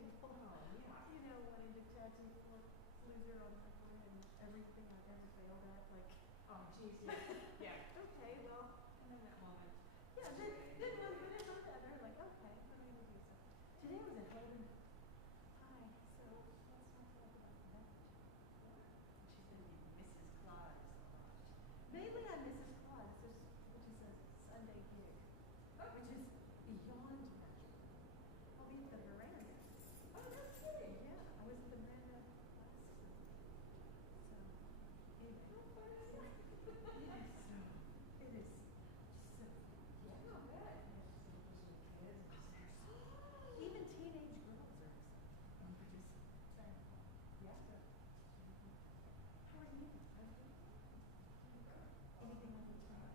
table. Yeah. You know, wanting to tattoo for loser on my forehead and everything I've ever failed at. Like, Oh, geez, yeah. Yeah. okay, well, And then that moment. yeah, then one good and another. Like, okay, what am I gonna do? So today was an Orinda. Hi. So let's talk about that. She's going to be Mrs. Claus. Mainly I'm Mrs. Claus, which is a Sunday gig, which is beyond magical. I'll be at the veranda. Oh, no kidding. Yeah, I was at the veranda last week. So it is so. Yeah, not bad. Even teenage girls are just thankful. Yeah. How are you? Anything on the time?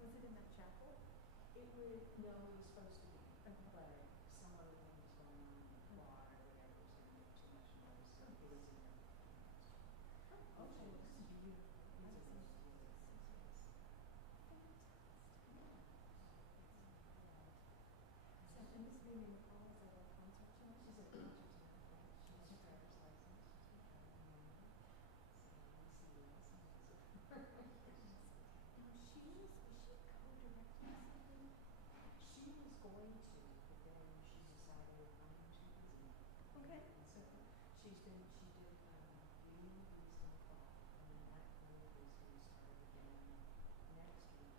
Was it in that chapel? It would, no, it was supposed to be, Okay. but some other thing was going on in the bar or whatever, was going to make too much noise, so it was in there. Oh, she looks beautiful. So, and this baby Nicole is at a concert tonight? She's a concert tonight. She has her driver's license. So we'll see what Now, is she co-directing something? She was going to, but then she decided I'm too busy. Okay. And so she did Beauty and the Beast in the fall, and then that group is going to start again next week.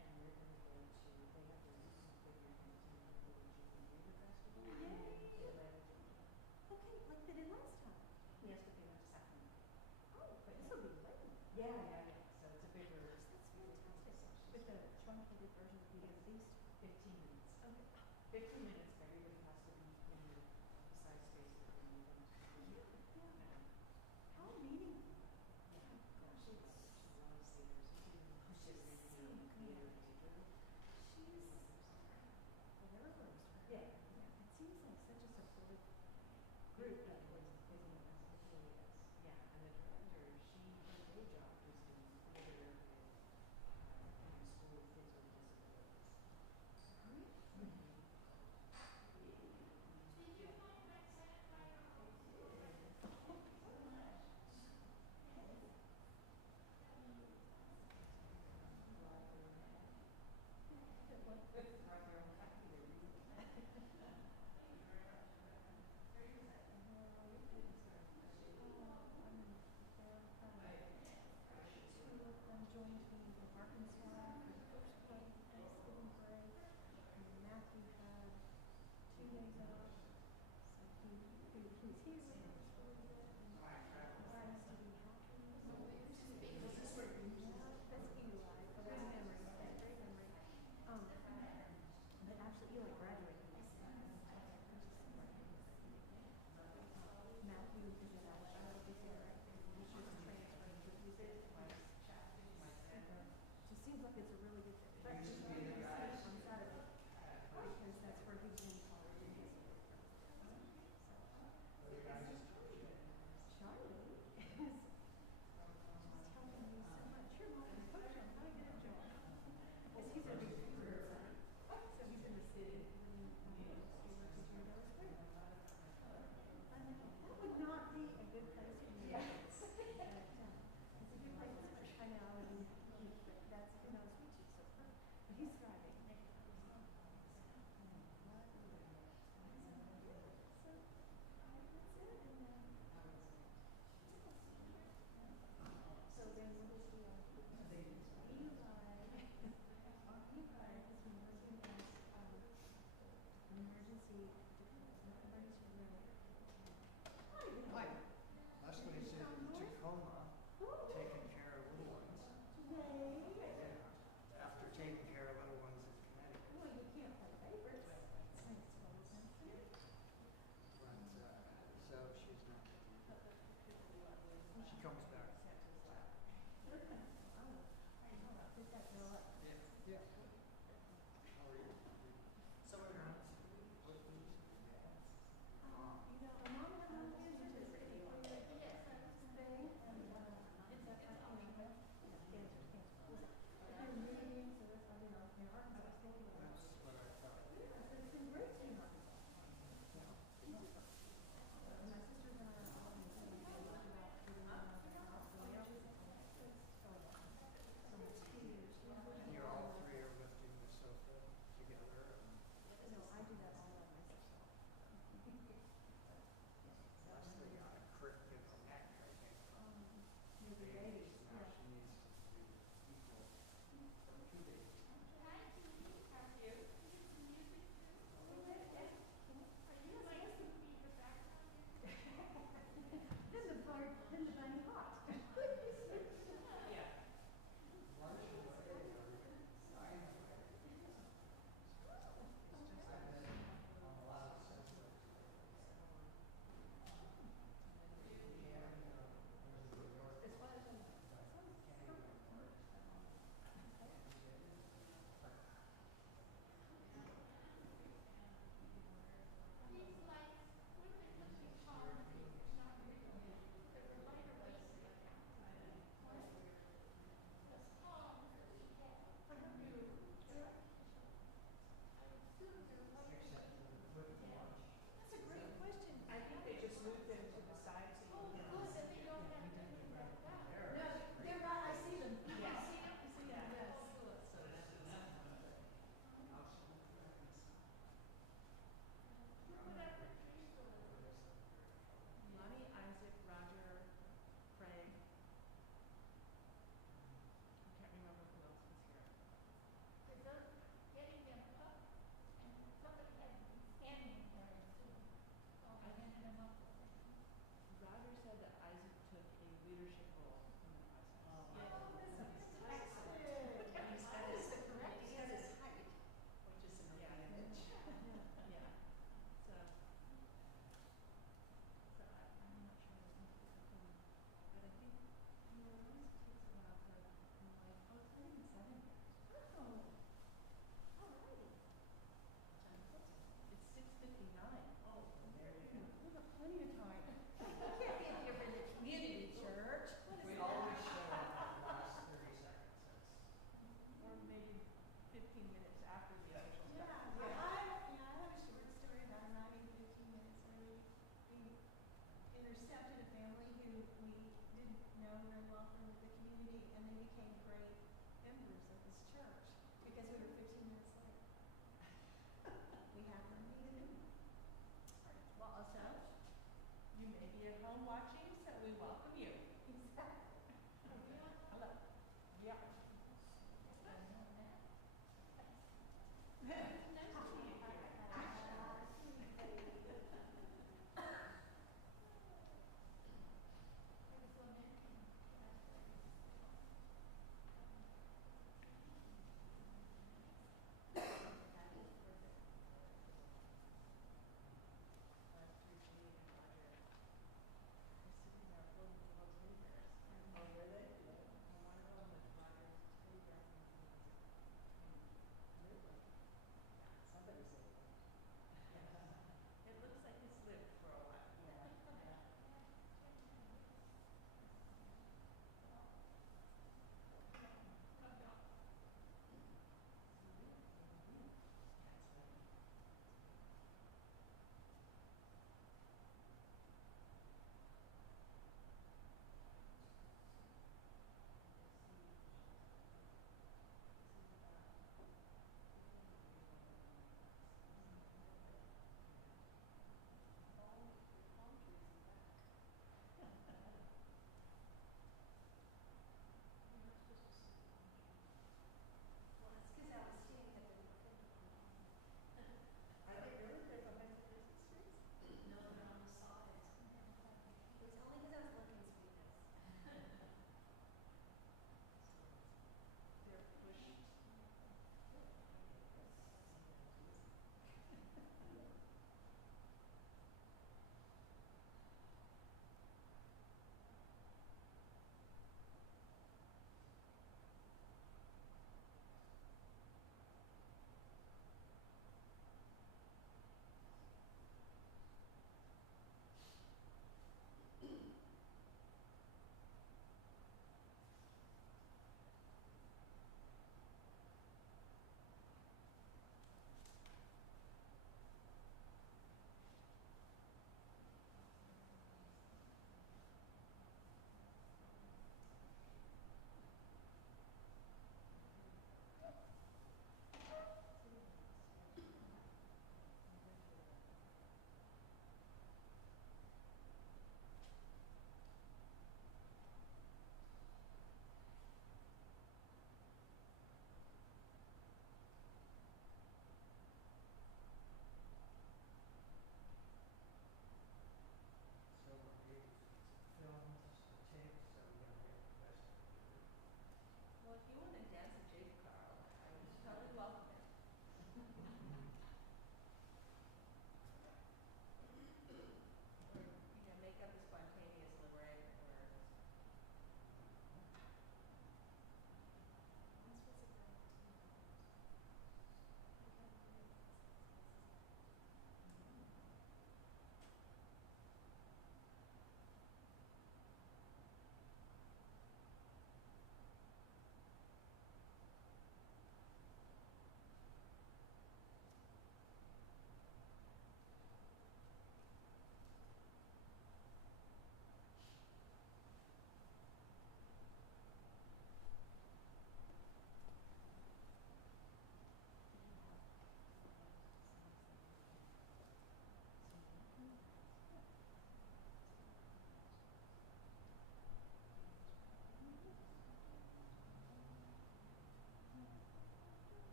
And they're going to go to, they have their recent figure painting at the Jubilee Theater Festival. Yay! In Atlanta, Georgia. Okay, like they did last time. Yes, but they went to Sacramento. Oh, but this will be late. Yeah. So it's a bigger. That's fantastic. With the truncated version of Beauty and the Beast. 15 minutes. Okay. 15 minutes, but everybody has to be in the size space that they're moving. Yeah. How meaningful. Yeah, she loves theaters. She's So theater good. major. She's whatever goes for her. Yeah. It seems like such a supportive group that was busy in this. It really is. Yeah, and the director, her day job is in theater with school with kids with disabilities. Great. comes back. Sent to his lab. Pick that girl up. Yeah. Yeah. How are you? So we're not. You know, my mom had one of these for your thing, and it's Orinda. Cancer. They're meeting, so that's why, you know, in Arkansas, I was thinking about it. That's what I thought. It's been great to in Arkansas. And my sisters and I are all in the same age, about getting out of the house, and they always say, "Oh, so much tears." And you're all three are lifting the sofa together. No, I do that all by myself. Leslie got a crick in the neck, I think. Maybe babies, Now yeah. she needs to do equal two babies. Then the bunny hot. Yeah. Lunch away or dine away. It's just I've been on a lot of sensors. It's fun. That's a great question. I think they just moved them to the side so you can. No, they're right, I see them. Yeah. I see them, yes. So this is. Lonnie, Isaac, Roger, Craig. I can't remember who else was here. Roger said that Isaac took a leadership role in the process. Oh, that's excellent. He's got That his, is the correct he's got his answer. height, which is an Yeah. advantage. Yeah. So I'm not sure there's much we can, but I think, you know, it always takes a while for, I'm like, oh, it's not even 7 years. Oh, alrighty. It's 6:59. Oh, there you go. We've got plenty of time. You can't be here for the community church. What is We that? always show up at the last 30 seconds. Or maybe 15 minutes after the official Yeah, start. I have a short story about arriving 15 minutes early. We intercepted a family who we didn't know very well from the community, and they became great members of this church because we were 15 minutes late. We have them meeting them. Well, so, you may be at home watching, so we welcome you. Exactly. Hello. Yeah. Last year, she and Roger were sitting there holding the little teddy bears. Oh, were they? And one of them was Roger's teddy bear from when he was a tiny little. So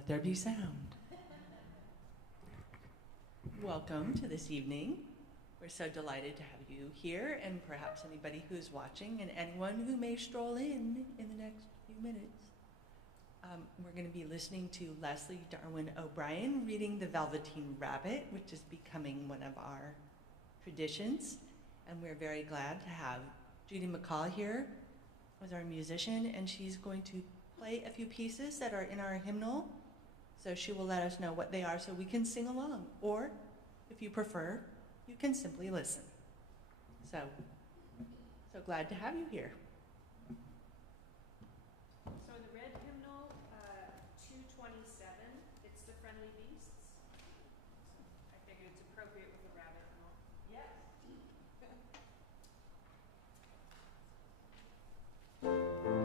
Let there be sound. Welcome to this evening. We're so delighted to have you here, and perhaps anybody who's watching, and anyone who may stroll in the next few minutes. We're going to be listening to Leslie Darwin O'Brien reading The Velveteen Rabbit, which is becoming one of our traditions. And we're very glad to have Judy McCall here as our musician, and she's going to play a few pieces that are in our hymnal. So she will let us know what they are so we can sing along. Or, if you prefer, you can simply listen. So glad to have you here. So in the red hymnal, 227, it's the friendly beasts. I figured it's appropriate with the rabbit hymnal. Yes. Thank you.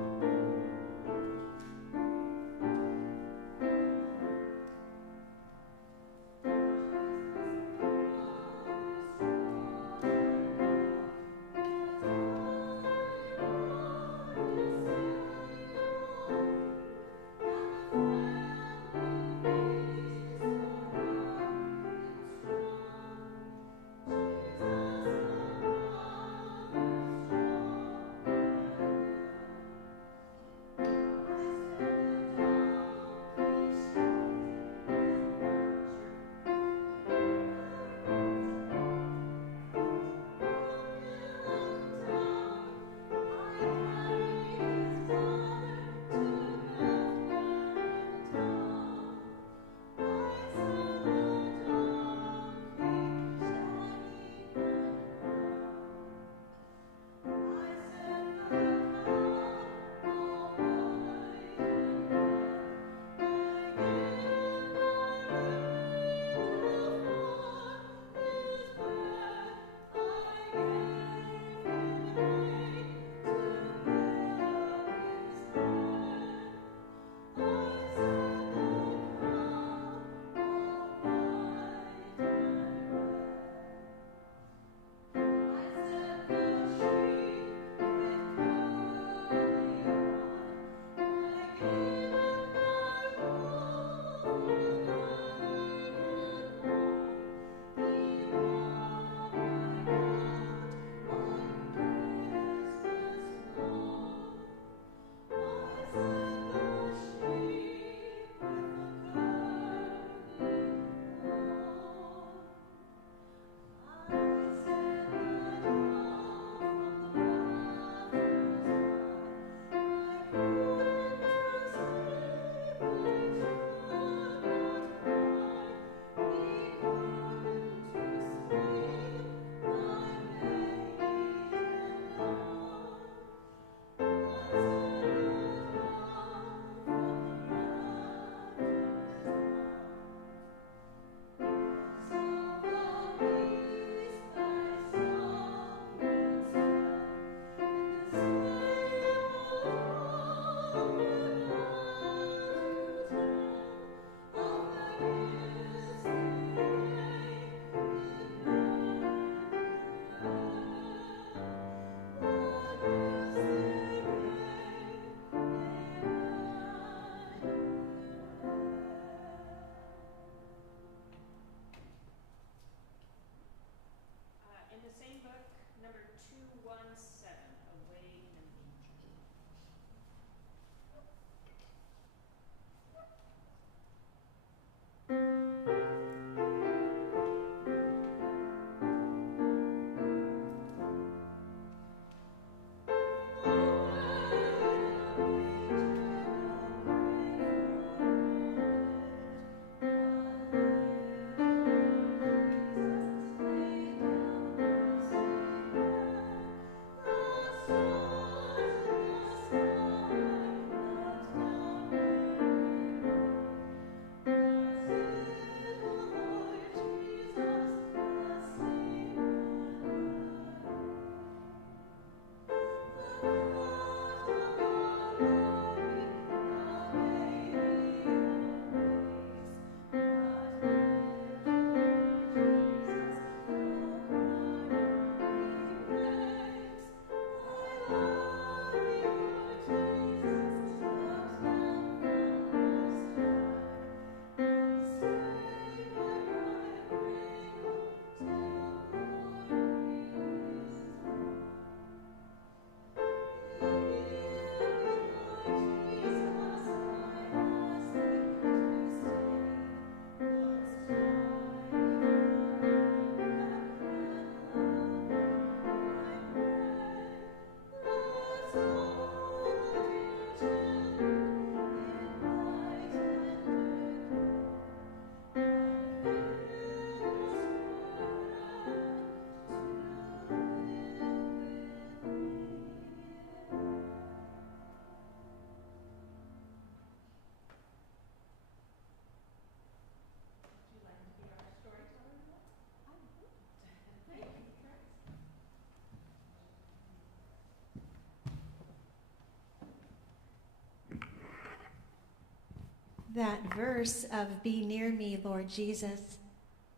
that verse of "Be near me, Lord Jesus,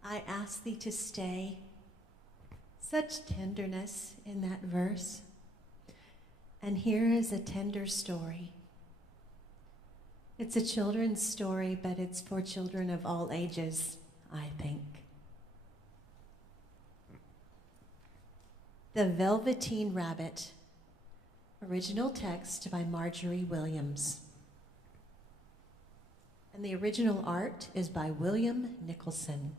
I ask thee to stay." Such tenderness in that verse. And here is a tender story. It's a children's story, but it's for children of all ages, I think. The Velveteen Rabbit. Original text by Marjorie Williams. And the original art is by William Nicholson.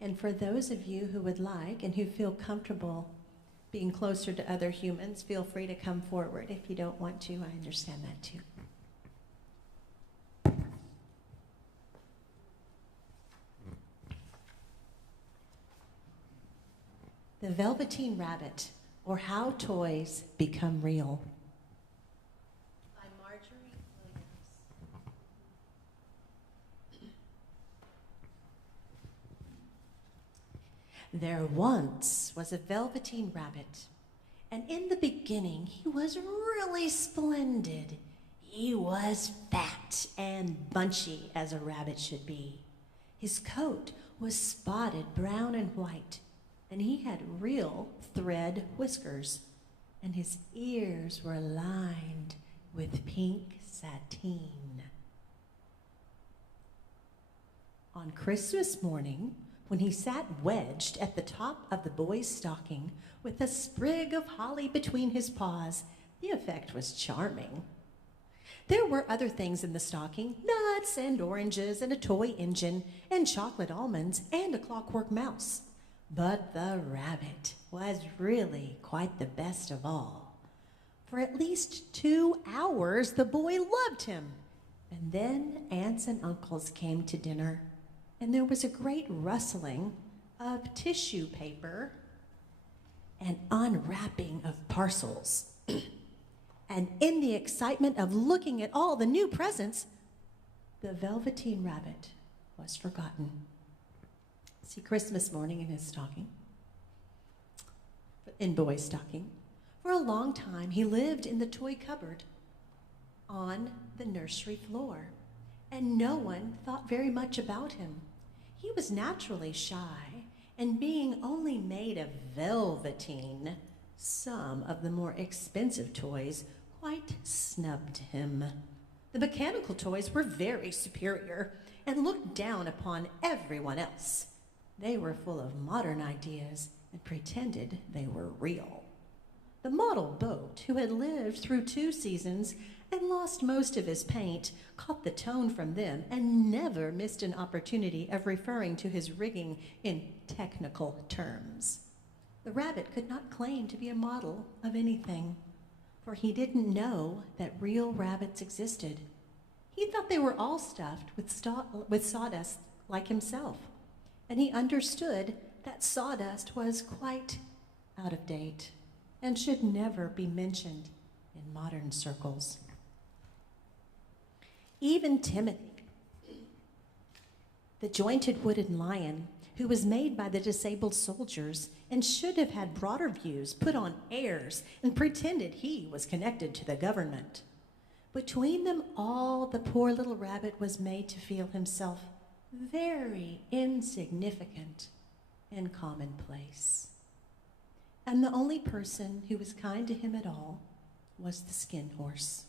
And for those of you who would like and who feel comfortable being closer to other humans, feel free to come forward. If you don't want to, I understand that too. The Velveteen Rabbit, or How Toys Become Real. By Marjorie Williams. There once was a Velveteen Rabbit, and in the beginning he was really splendid. He was fat and bunchy as a rabbit should be. His coat was spotted brown and white, and he had real thread whiskers, and his ears were lined with pink sateen. On Christmas morning, when he sat wedged at the top of the boy's stocking with a sprig of holly between his paws, the effect was charming. There were other things in the stocking, nuts and oranges and a toy engine and chocolate almonds and a clockwork mouse. But the rabbit was really quite the best of all. For at least 2 hours, the boy loved him. And then aunts and uncles came to dinner, and there was a great rustling of tissue paper and unwrapping of parcels. And in the excitement of looking at all the new presents, the Velveteen Rabbit was forgotten. See, Christmas morning in his stocking, in boy's stocking. For a long time, he lived in the toy cupboard on the nursery floor, and no one thought very much about him. He was naturally shy, and being only made of velveteen, some of the more expensive toys quite snubbed him. The mechanical toys were very superior and looked down upon everyone else. They were full of modern ideas and pretended they were real. The model boat, who had lived through 2 seasons and lost most of his paint, caught the tone from them and never missed an opportunity of referring to his rigging in technical terms. The rabbit could not claim to be a model of anything, for he didn't know that real rabbits existed. He thought they were all stuffed with sawdust like himself, and he understood that sawdust was quite out of date and should never be mentioned in modern circles. Even Timothy, the jointed wooden lion, who was made by the disabled soldiers and should have had broader views, put on airs and pretended he was connected to the government. Between them all, the poor little rabbit was made to feel himself very insignificant and commonplace. And the only person who was kind to him at all was the skin horse.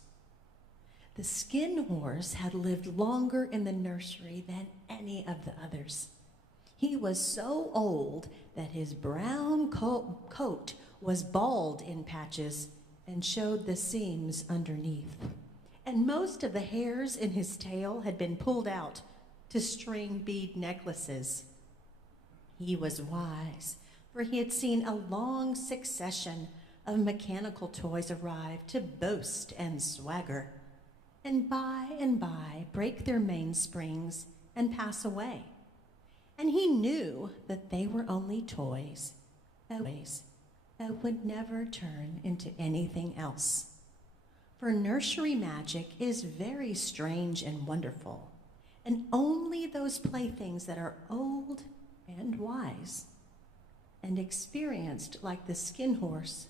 The skin horse had lived longer in the nursery than any of the others. He was so old that his brown coat was bald in patches and showed the seams underneath. And most of the hairs in his tail had been pulled out to string bead necklaces. He was wise, for he had seen a long succession of mechanical toys arrive to boast and swagger, and by break their mainsprings and pass away. And he knew that they were only toys that would never turn into anything else. For nursery magic is very strange and wonderful, and only those playthings that are old and wise and experienced like the skin horse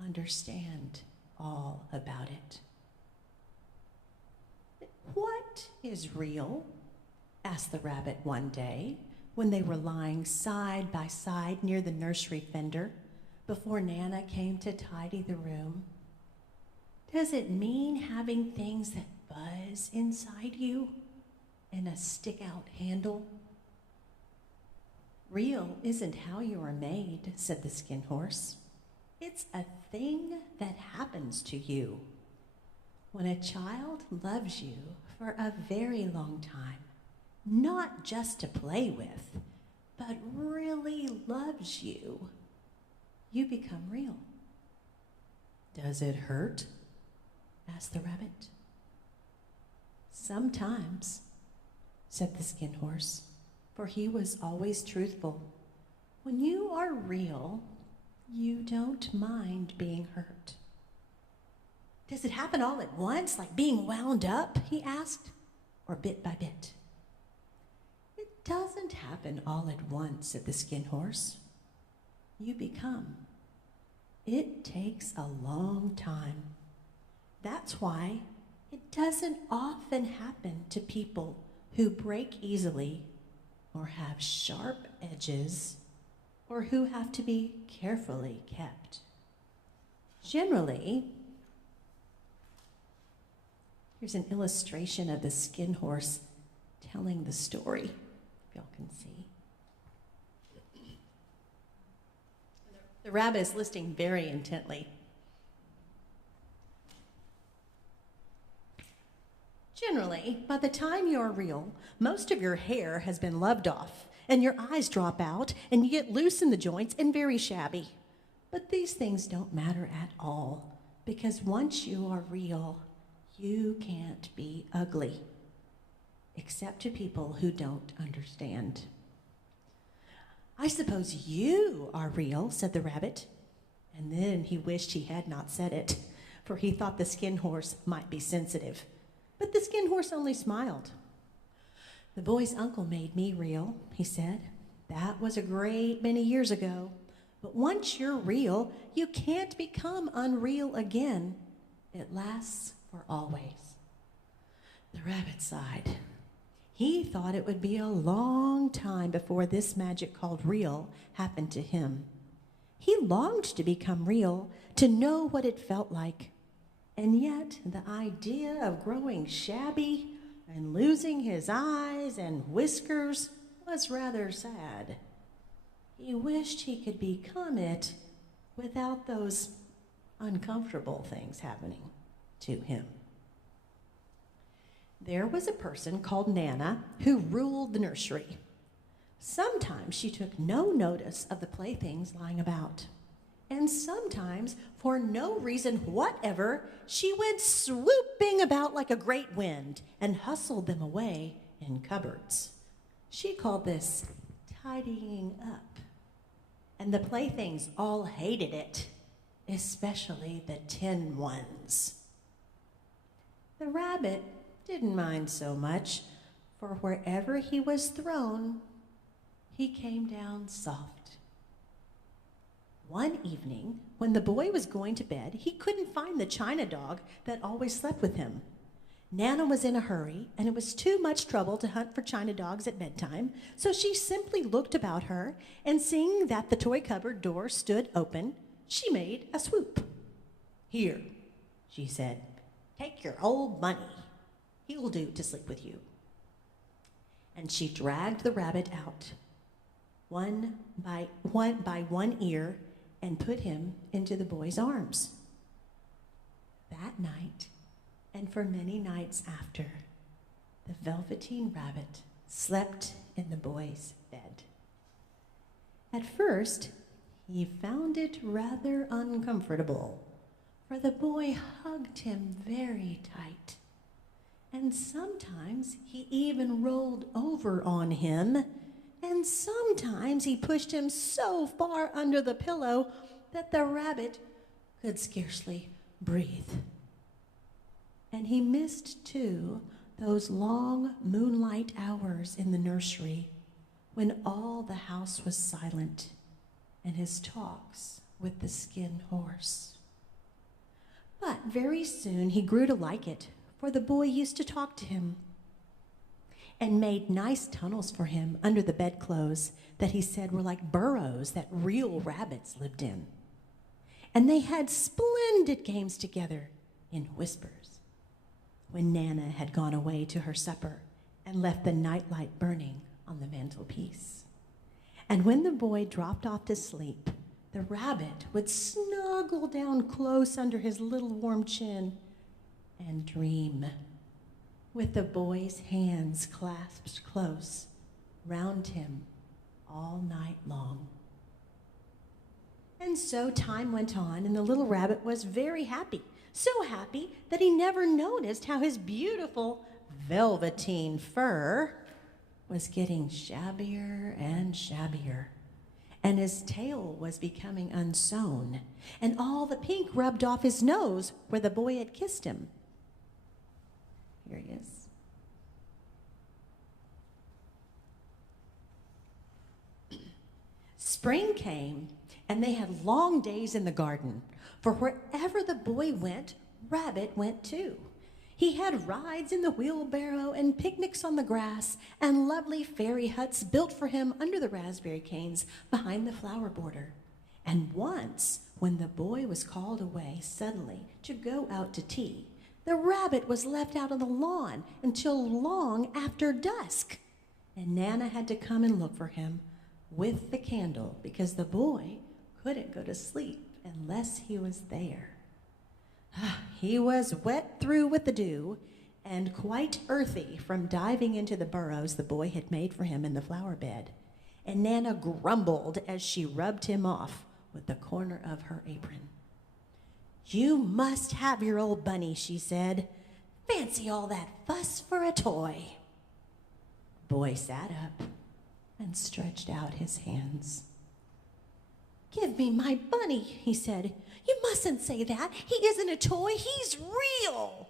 understand all about it. What What is real? Asked the rabbit one day when they were lying side by side near the nursery fender before Nana came to tidy the room. Does it mean having things that buzz inside you and a stick-out handle? Real isn't how you are made, said the skin horse. It's a thing that happens to you. When a child loves you for a very long time, not just to play with, but really loves you, you become real. Does it hurt? Asked the rabbit. Sometimes, said the skin horse, for he was always truthful. When you are real, you don't mind being hurt. Does it happen all at once, like being wound up, he asked, or bit by bit? It doesn't happen all at once, said the skin horse. You become. It takes a long time. That's why it doesn't often happen to people who break easily or have sharp edges or who have to be carefully kept. Generally, here's an illustration of the skin horse telling the story, if y'all can see. The rabbit is listening very intently. Generally, by the time you're real, most of your hair has been loved off, and your eyes drop out, and you get loose in the joints and very shabby. But these things don't matter at all, because once you are real, you can't be ugly, except to people who don't understand. I suppose you are real, said the rabbit, and then he wished he had not said it, for he thought the skin horse might be sensitive. But the skin horse only smiled. The boy's uncle made me real, he said. That was a great many years ago. But once you're real, you can't become unreal again. It lasts for always. The rabbit sighed. He thought it would be a long time before this magic called real happened to him. He longed to become real, to know what it felt like. And yet, the idea of growing shabby and losing his eyes and whiskers was rather sad. He wished he could become it without those uncomfortable things happening to him. There was a person called Nana who ruled the nursery. Sometimes she took no notice of the playthings lying about. And sometimes, for no reason whatever, she went swooping about like a great wind and hustled them away in cupboards. She called this tidying up. And the playthings all hated it, especially the tin ones. The rabbit didn't mind so much, for wherever he was thrown, he came down soft. One evening, when the boy was going to bed, he couldn't find the china dog that always slept with him. Nana was in a hurry, and it was too much trouble to hunt for china dogs at bedtime, so she simply looked about her, and seeing that the toy cupboard door stood open, she made a swoop. "Here," she said, "take your old money. He'll do to sleep with you." And she dragged the rabbit out, one by one ear, and put him into the boy's arms. That night, and for many nights after, the Velveteen Rabbit slept in the boy's bed. At first, he found it rather uncomfortable, for the boy hugged him very tight, and sometimes he even rolled over on him, and sometimes he pushed him so far under the pillow that the rabbit could scarcely breathe. And he missed, too, those long moonlight hours in the nursery when all the house was silent and his talks with the skin horse. But very soon he grew to like it, for the boy used to talk to him. and made nice tunnels for him under the bedclothes that he said were like burrows that real rabbits lived in. And they had splendid games together in whispers. When Nana had gone away to her supper and left the nightlight burning on the mantelpiece. And when the boy dropped off to sleep, the rabbit would snuggle down close under his little warm chin and dream, with the boy's hands clasped close round him all night long. And so time went on, and the little rabbit was very happy, so happy that he never noticed how his beautiful velveteen fur was getting shabbier and shabbier, and his tail was becoming unsewn, and all the pink rubbed off his nose where the boy had kissed him. Here he is. Spring came, and they had long days in the garden, for wherever the boy went, Rabbit went too. He had rides in the wheelbarrow and picnics on the grass and lovely fairy huts built for him under the raspberry canes behind the flower border. And once, when the boy was called away suddenly to go out to tea, the rabbit was left out on the lawn until long after dusk, and Nana had to come and look for him with the candle because the boy couldn't go to sleep unless he was there. He was wet through with the dew and quite earthy from diving into the burrows the boy had made for him in the flower bed, and Nana grumbled as she rubbed him off with the corner of her apron. "You must have your old bunny," she said. "Fancy all that fuss for a toy." The boy sat up and stretched out his hands. "Give me my bunny," he said. "You mustn't say that. He isn't a toy. He's real."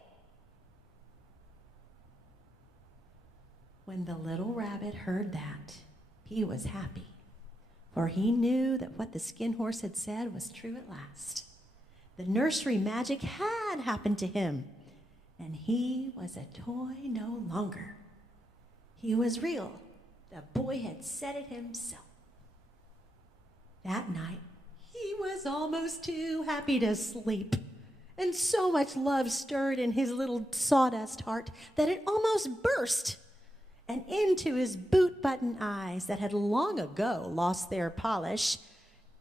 When the little rabbit heard that, he was happy, for he knew that what the skin horse had said was true at last. The nursery magic had happened to him, and he was a toy no longer. He was real. The boy had said it himself. That night, he was almost too happy to sleep, and so much love stirred in his little sawdust heart that it almost burst, and into his boot-button eyes that had long ago lost their polish,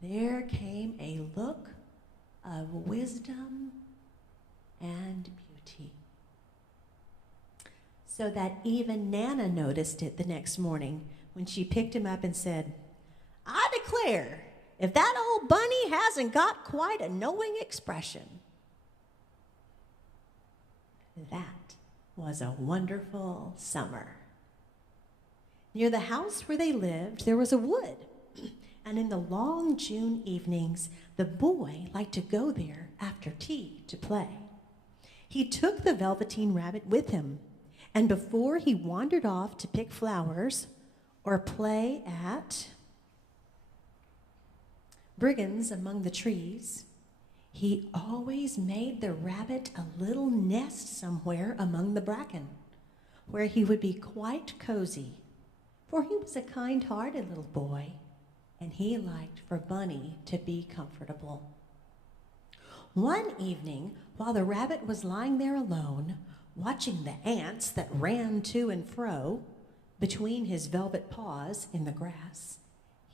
there came a look of wisdom and beauty. So that even Nana noticed it the next morning when she picked him up and said, "I declare, if that old bunny hasn't got quite a knowing expression." That was a wonderful summer. Near the house where they lived, there was a wood, and in the long June evenings, the boy liked to go there after tea to play. He took the Velveteen Rabbit with him, and before he wandered off to pick flowers or play at brigands among the trees, he always made the rabbit a little nest somewhere among the bracken, where he would be quite cozy, for he was a kind-hearted little boy, and he liked for Bunny to be comfortable. One evening, while the rabbit was lying there alone, watching the ants that ran to and fro between his velvet paws in the grass,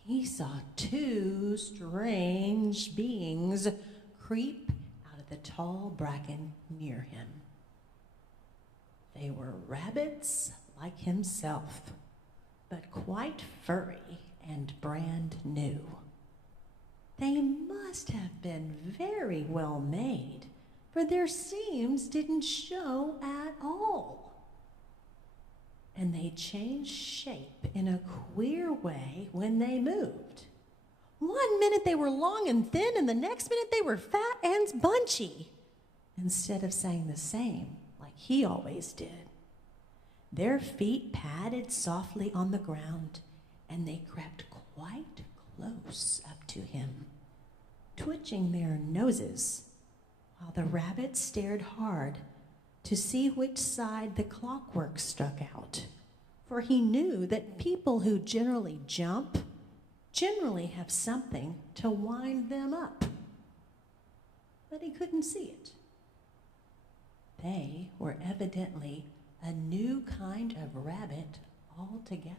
he saw two strange beings creep out of the tall bracken near him. They were rabbits like himself, but quite furry and brand new. They must have been very well made, for their seams didn't show at all. And they changed shape in a queer way when they moved. One minute they were long and thin, and the next minute they were fat and bunchy, instead of saying the same like he always did. Their feet padded softly on the ground, and they crept quite close up to him, twitching their noses, while the rabbit stared hard to see which side the clockwork stuck out, for he knew that people who generally jump generally have something to wind them up. But he couldn't see it. They were evidently a new kind of rabbit altogether.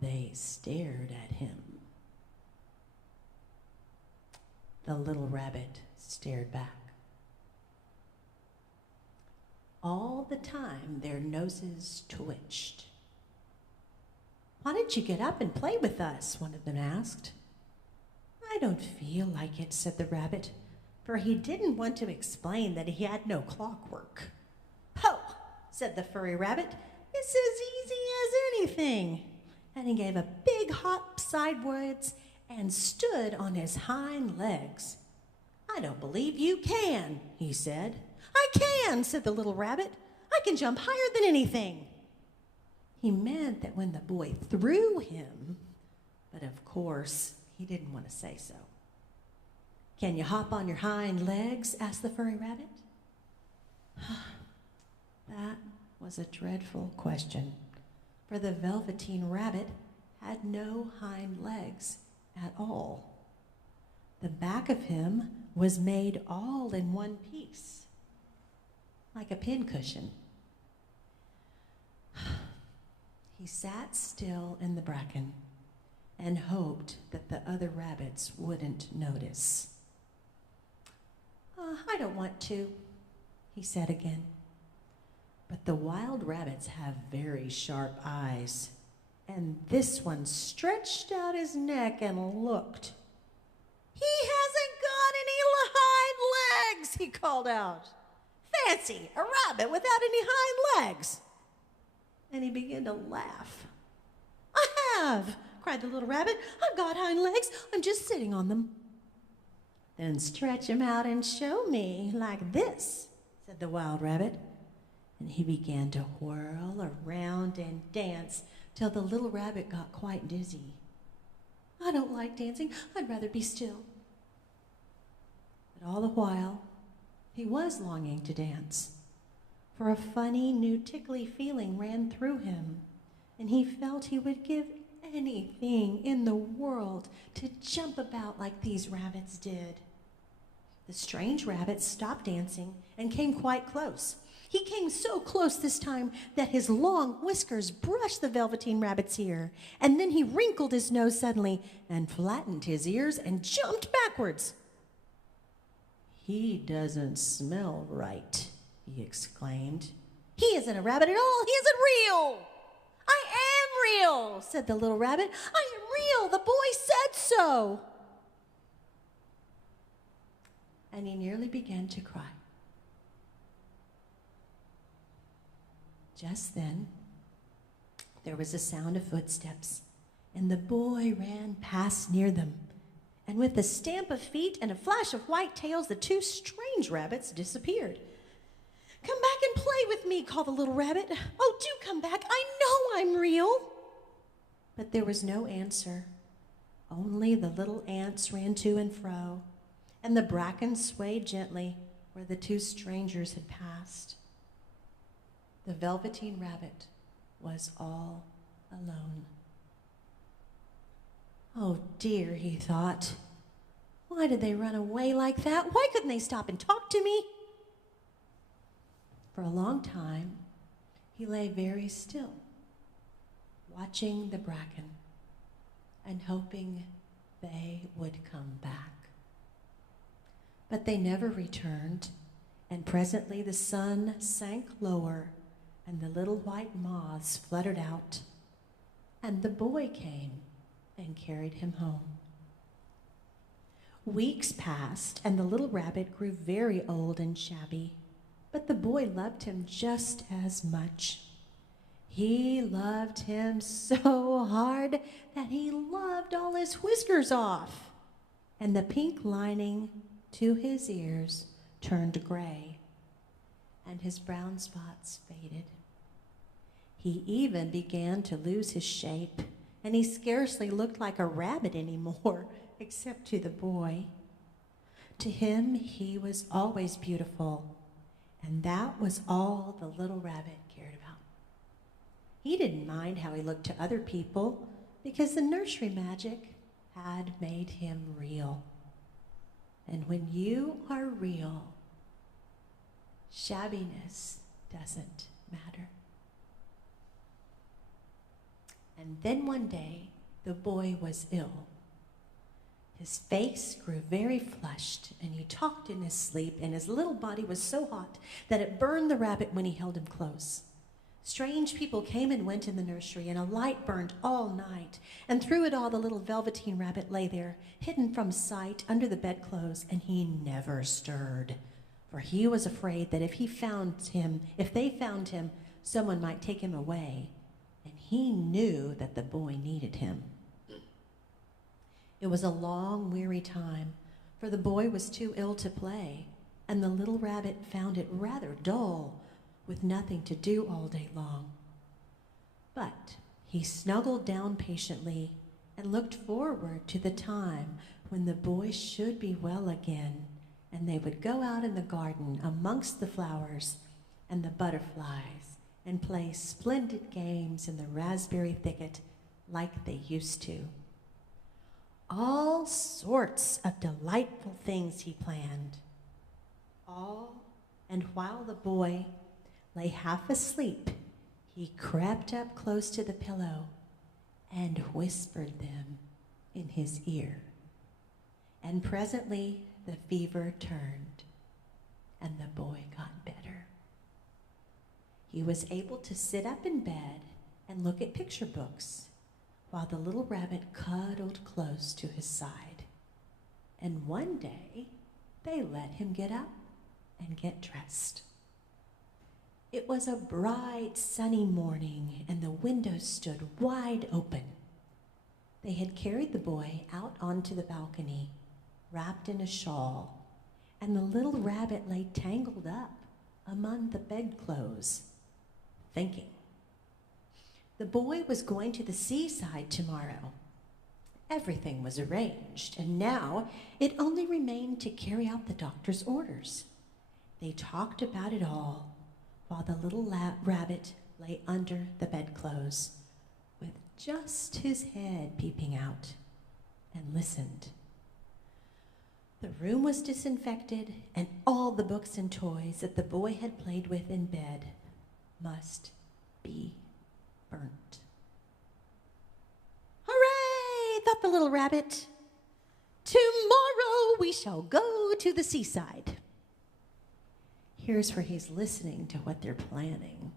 They stared at him. The little rabbit stared back. All the time, their noses twitched. "Why don't you get up and play with us?" one of them asked. "I don't feel like it," said the rabbit, for he didn't want to explain that he had no clockwork. "Ho!" said the furry rabbit. "It's as easy as anything." And he gave a big hop sideways and stood on his hind legs. "I don't believe you can," he said. "I can," said the little rabbit. "I can jump higher than anything." He meant that when the boy threw him, but of course, he didn't want to say so. "Can you hop on your hind legs?" asked the furry rabbit. That was a dreadful question, for the Velveteen Rabbit had no hind legs at all. The back of him was made all in one piece, like a pincushion. He sat still in the bracken and hoped that the other rabbits wouldn't notice. "I don't want to," he said again. But the wild rabbits have very sharp eyes, and this one stretched out his neck and looked. "He hasn't got any hind legs," he called out. "Fancy, a rabbit without any hind legs!" And he began to laugh. "I have," cried the little rabbit. "I've got hind legs. I'm just sitting on them." "Then stretch them out and show me, like this," said the wild rabbit. And he began to whirl around and dance till the little rabbit got quite dizzy. "I don't like dancing. I'd rather be still." But all the while, he was longing to dance, for a funny, new tickly feeling ran through him, and he felt he would give anything in the world to jump about like these rabbits did. The strange rabbit stopped dancing and came quite close. He came so close this time that his long whiskers brushed the Velveteen Rabbit's ear, and then he wrinkled his nose suddenly and flattened his ears and jumped backwards. "He doesn't smell right," he exclaimed. "He isn't a rabbit at all. He isn't real." "I am real," said the little rabbit. "I am real. The boy said so." And he nearly began to cry. Just then, there was a sound of footsteps, and the boy ran past near them. And with a stamp of feet and a flash of white tails, the two strange rabbits disappeared. "Come back and play with me," called the little rabbit. "Oh, do come back. I know I'm real." But there was no answer. Only the little ants ran to and fro, and the bracken swayed gently where the two strangers had passed. The Velveteen Rabbit was all alone. "Oh dear," he thought. "Why did they run away like that? Why couldn't they stop and talk to me?" For a long time, he lay very still, watching the bracken and hoping they would come back. But they never returned, and presently the sun sank lower and the little white moths fluttered out, and the boy came and carried him home. Weeks passed, and the little rabbit grew very old and shabby, but the boy loved him just as much. He loved him so hard that he loved all his whiskers off, and the pink lining to his ears turned gray, and his brown spots faded. He even began to lose his shape, and he scarcely looked like a rabbit anymore, except to the boy. To him, he was always beautiful, and that was all the little rabbit cared about. He didn't mind how he looked to other people because the nursery magic had made him real. And when you are real, shabbiness doesn't matter. And then one day, the boy was ill. His face grew very flushed, and he talked in his sleep, and his little body was so hot that it burned the rabbit when he held him close. Strange people came and went in the nursery, and a light burned all night. And through it all, the little Velveteen Rabbit lay there, hidden from sight under the bedclothes, and he never stirred. For he was afraid that if they found him, someone might take him away. And he knew that the boy needed him. It was a long, weary time, for the boy was too ill to play, and the little rabbit found it rather dull, with nothing to do all day long. But he snuggled down patiently and looked forward to the time when the boy should be well again, and they would go out in the garden amongst the flowers and the butterflies and play splendid games in the raspberry thicket like they used to. All sorts of delightful things he planned. And while the boy lay half asleep, he crept up close to the pillow and whispered them in his ear. And presently the fever turned, and the boy got better. He was able to sit up in bed and look at picture books, while the little rabbit cuddled close to his side. And one day, they let him get up and get dressed. It was a bright, sunny morning, and the windows stood wide open. They had carried the boy out onto the balcony, wrapped in a shawl, and the little rabbit lay tangled up among the bedclothes, thinking. The boy was going to the seaside tomorrow. Everything was arranged, and now it only remained to carry out the doctor's orders. They talked about it all while the little rabbit lay under the bedclothes with just his head peeping out, and listened. The room was disinfected, and all the books and toys that the boy had played with in bed must be burnt. Hooray, thought the little rabbit. Tomorrow we shall go to the seaside. Here's where he's listening to what they're planning.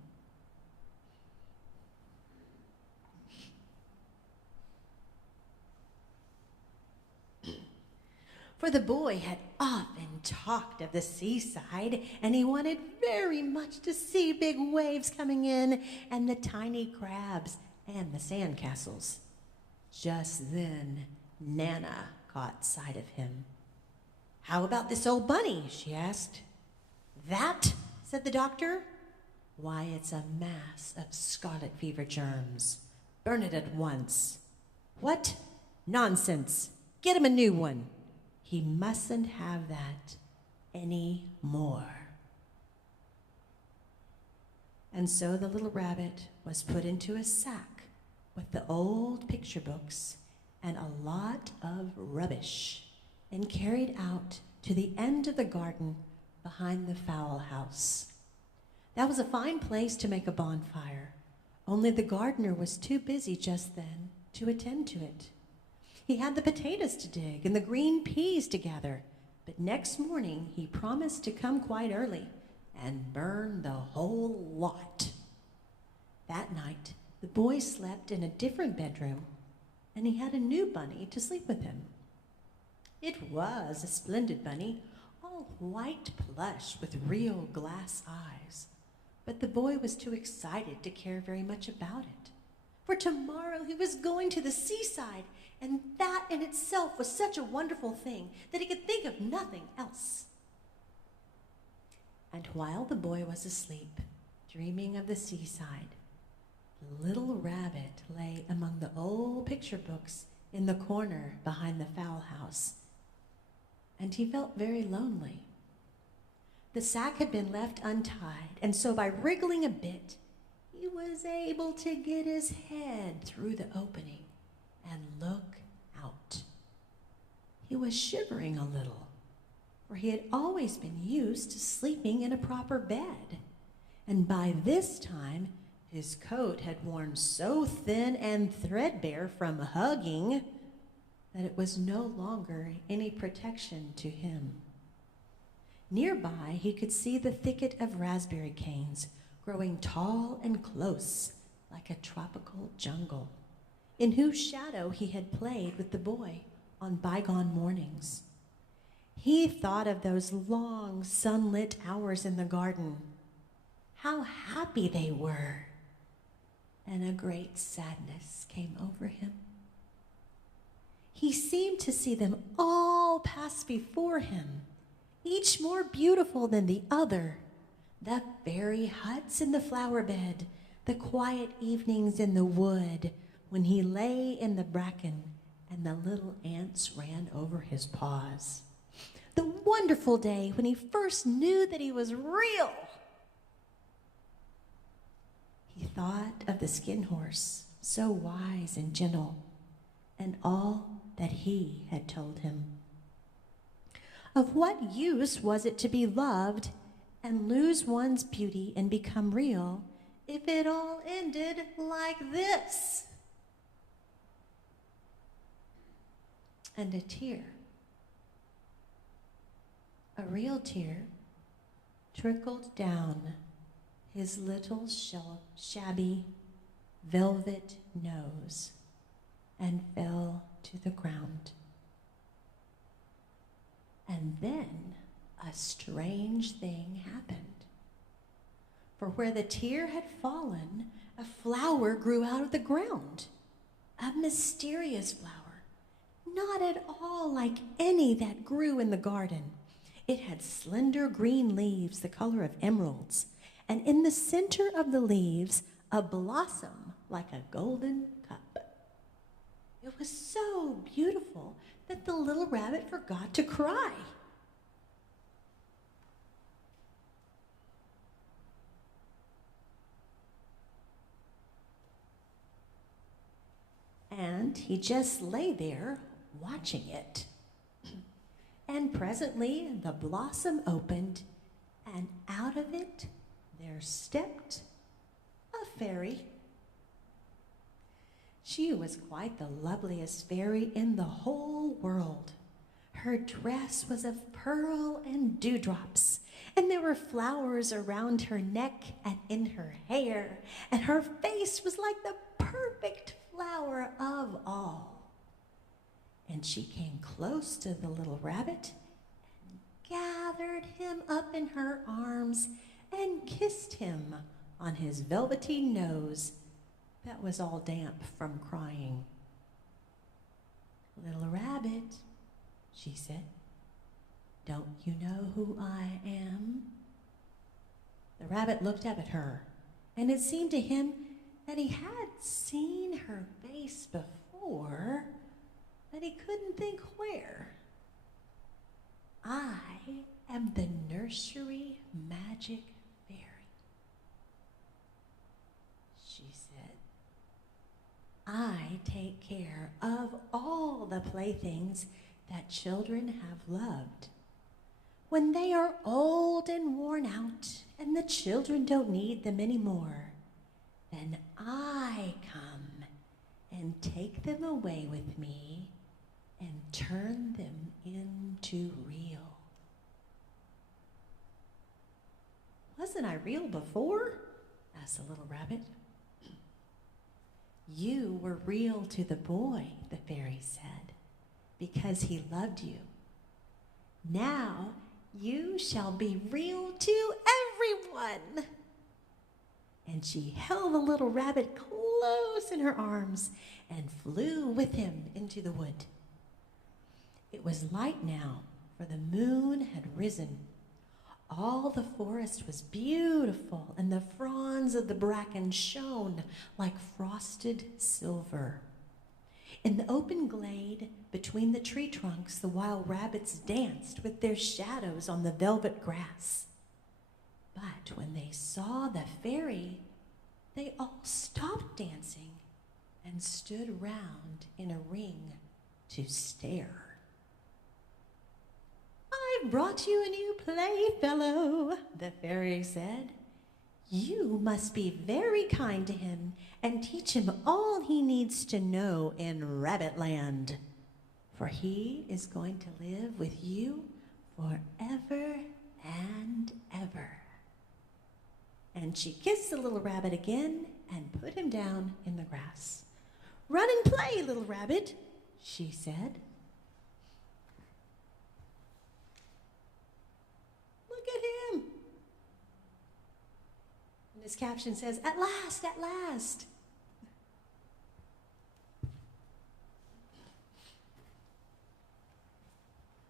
For the boy had often talked of the seaside, and he wanted very much to see big waves coming in and the tiny crabs and the sandcastles. Just then, Nana caught sight of him. "How about this old bunny?" she asked. "That?" said the doctor. "Why, it's a mass of scarlet fever germs. Burn it at once." "What? Nonsense. Get him a new one. He mustn't have that any more." And so the little rabbit was put into a sack with the old picture books and a lot of rubbish and carried out to the end of the garden behind the fowl house. That was a fine place to make a bonfire, only the gardener was too busy just then to attend to it. He had the potatoes to dig and the green peas to gather, but next morning he promised to come quite early and burn the whole lot. That night, the boy slept in a different bedroom, and he had a new bunny to sleep with him. It was a splendid bunny, all white plush with real glass eyes, but the boy was too excited to care very much about it. For tomorrow he was going to the seaside, and that in itself was such a wonderful thing that he could think of nothing else. And while the boy was asleep, dreaming of the seaside, the little rabbit lay among the old picture books in the corner behind the fowl house, and he felt very lonely. The sack had been left untied, and so by wriggling a bit, he was able to get his head through the opening and look out. He was shivering a little, for he had always been used to sleeping in a proper bed, and by this time his coat had worn so thin and threadbare from hugging that it was no longer any protection to him. Nearby, he could see the thicket of raspberry canes growing tall and close like a tropical jungle, in whose shadow he had played with the boy on bygone mornings. He thought of those long, sunlit hours in the garden, how happy they were, and a great sadness came over him. He seemed to see them all pass before him, each more beautiful than the other. The fairy huts in the flower bed, the quiet evenings in the wood when he lay in the bracken and the little ants ran over his paws. The wonderful day when he first knew that he was real. He thought of the skin horse, so wise and gentle, and all that he had told him. Of what use was it to be loved and lose one's beauty and become real if it all ended like this? And a tear, a real tear, trickled down his little shabby velvet nose and fell to the ground. And then a strange thing happened. For where the tear had fallen, a flower grew out of the ground, a mysterious flower, not at all like any that grew in the garden. It had slender green leaves the color of emeralds, and in the center of the leaves, a blossom like a golden cup. It was so beautiful that the little rabbit forgot to cry. And he just lay there watching it. And presently the blossom opened, and out of it there stepped a fairy. She was quite the loveliest fairy in the whole world. Her dress was of pearl and dewdrops, and there were flowers around her neck and in her hair, and her face was like the perfect flower of all. And she came close to the little rabbit and gathered him up in her arms and kissed him on his velvety nose that was all damp from crying. "Little rabbit," she said, "don't you know who I am?" The rabbit looked up at her, and it seemed to him that he had seen her face before, but he couldn't think where. "I am the nursery magic fairy," she said. "I take care of all the playthings that children have loved. When they are old and worn out and the children don't need them anymore, then I come and take them away with me and turn them into real." "Wasn't I real before?" asked the little rabbit. "You were real to the boy," the fairy said, "because he loved you. Now you shall be real to everyone." And she held the little rabbit close in her arms and flew with him into the wood. It was light now, for the moon had risen. All the forest was beautiful, and the fronds of the bracken shone like frosted silver. In the open glade between the tree trunks, the wild rabbits danced with their shadows on the velvet grass. But when they saw the fairy, they all stopped dancing and stood round in a ring to stare. "I've brought you a new playfellow," the fairy said. "You must be very kind to him and teach him all he needs to know in Rabbitland, for he is going to live with you forever and ever." And she kissed the little rabbit again and put him down in the grass. "Run and play, little rabbit," she said. Look at him. And his caption says, "At last, at last."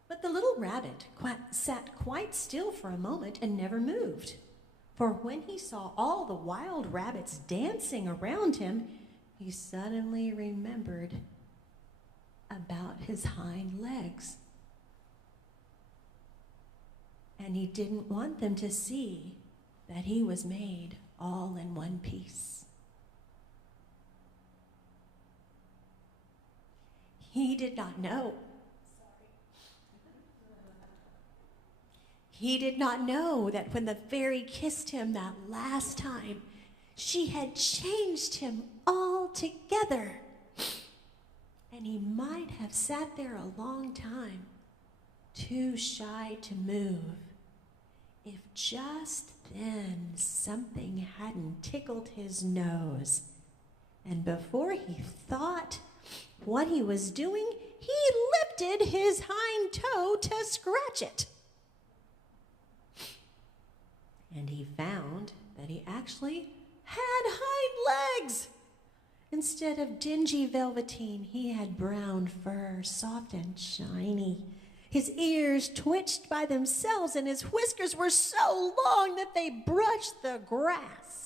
But the little rabbit sat quite still for a moment and never moved. For when he saw all the wild rabbits dancing around him, he suddenly remembered about his hind legs. And he didn't want them to see that he was made all in one piece. He did not know. He did not know that when the fairy kissed him that last time, she had changed him altogether. And he might have sat there a long time, too shy to move, if just then something hadn't tickled his nose. And before he thought what he was doing, he lifted his hind toe to scratch it. And he found that he actually had hind legs. Instead of dingy velveteen, he had brown fur, soft and shiny. His ears twitched by themselves, and his whiskers were so long that they brushed the grass.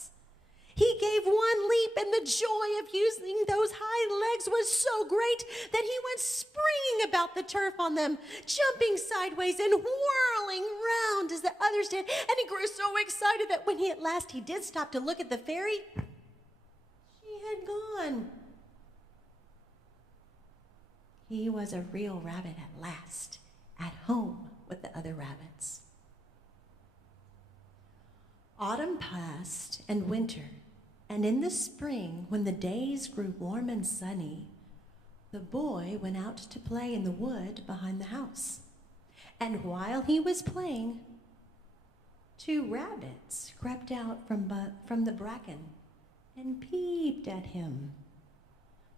He gave one leap, and the joy of using those hind legs was so great that he went springing about the turf on them, jumping sideways and whirling round as the others did. And he grew so excited that when at last he did stop to look at the fairy, she had gone. He was a real rabbit at last, at home with the other rabbits. Autumn passed and winter, and in the spring, when the days grew warm and sunny, the boy went out to play in the wood behind the house. And while he was playing, 2 rabbits crept out from the bracken and peeped at him.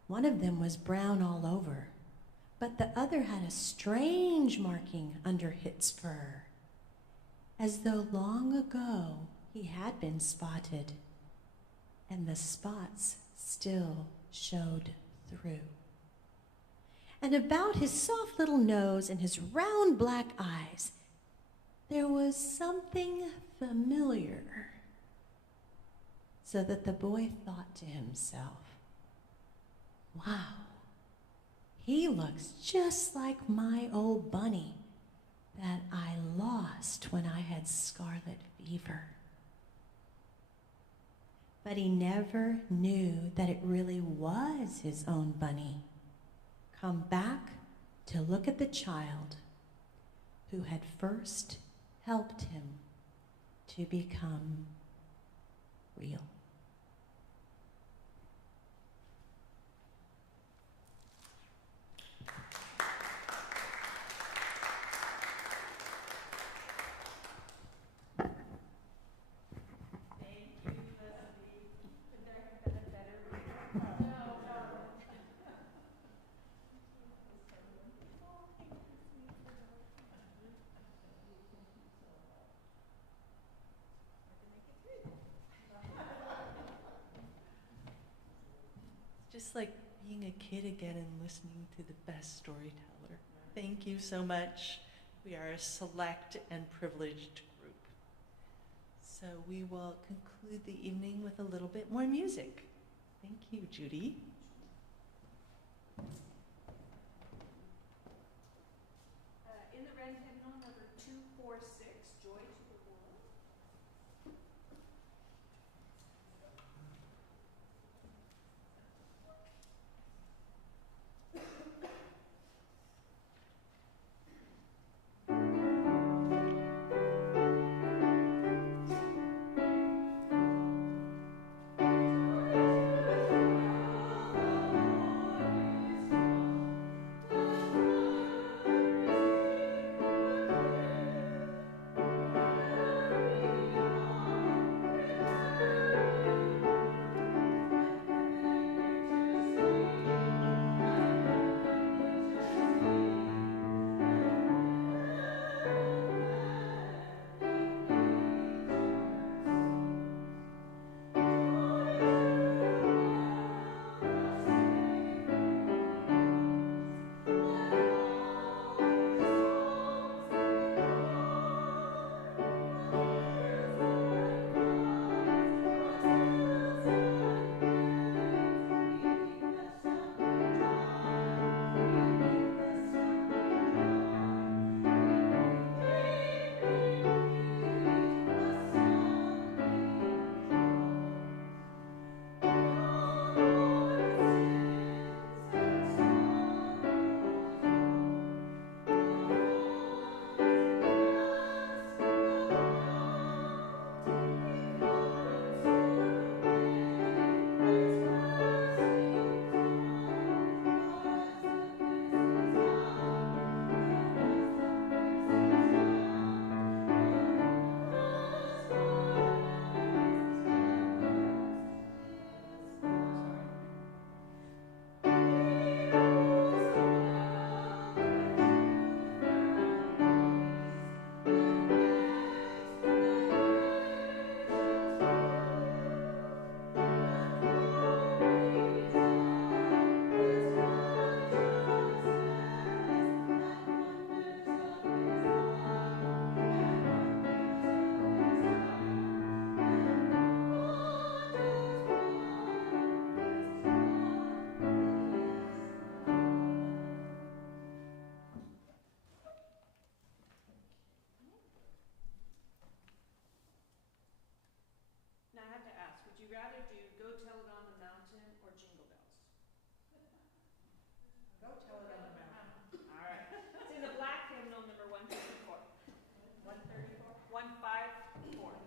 One of them was brown all over, but the other had a strange marking under its fur, as though long ago he had been spotted, and the spots still showed through. And about his soft little nose and his round black eyes, there was something familiar, so that the boy thought to himself, "Wow, he looks just like my old bunny that I lost when I had scarlet fever." But he never knew that it really was his own bunny, come back to look at the child who had first helped him to become real. Just like being a kid again and listening to the best storyteller. Thank you so much. We are a select and privileged group. So we will conclude the evening with a little bit more music. Thank you, Judy. In the Wren hymnal number 246, Joy to the World. Go tell it on the mountain. All right. Sing the black hymnal number 134. 134? 154.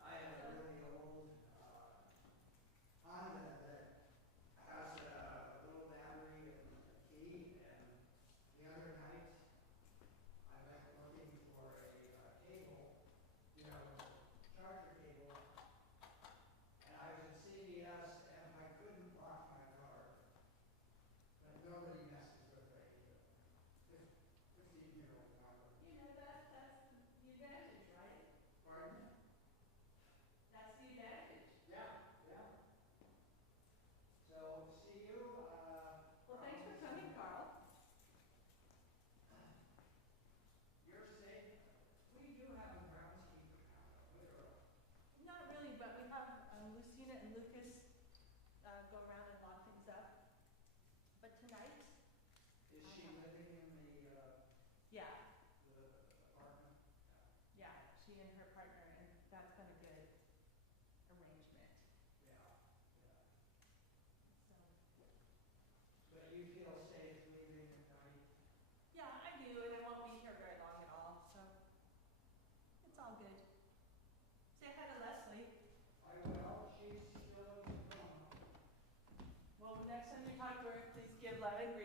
I have a really old Honda that has a little battery and a key, and the other night I went looking for a cable, you know, charger cable, and I was at CVS and I couldn't lock my car. But nobody messes with a 15-year-old Honda. You know, that's the advantage, right? Pardon? That's the advantage. Yeah, yeah. So, see you, Well, thanks for coming, Carl. you're safe. We do have a groundskeeper now, literally. Not really, but we have Lucina and Lucas go around and lock things up. But tonight, Is she living in the yeah, apartment? yeah, she and her partner, and that's been a good arrangement. Yeah, yeah. So, But you feel safe leaving at night? yeah, I do, and I won't be here very long at all, so it's all good. Say hi to Leslie. I will, she's still in the room. Well, the next time you talk to her, please give love and greetings.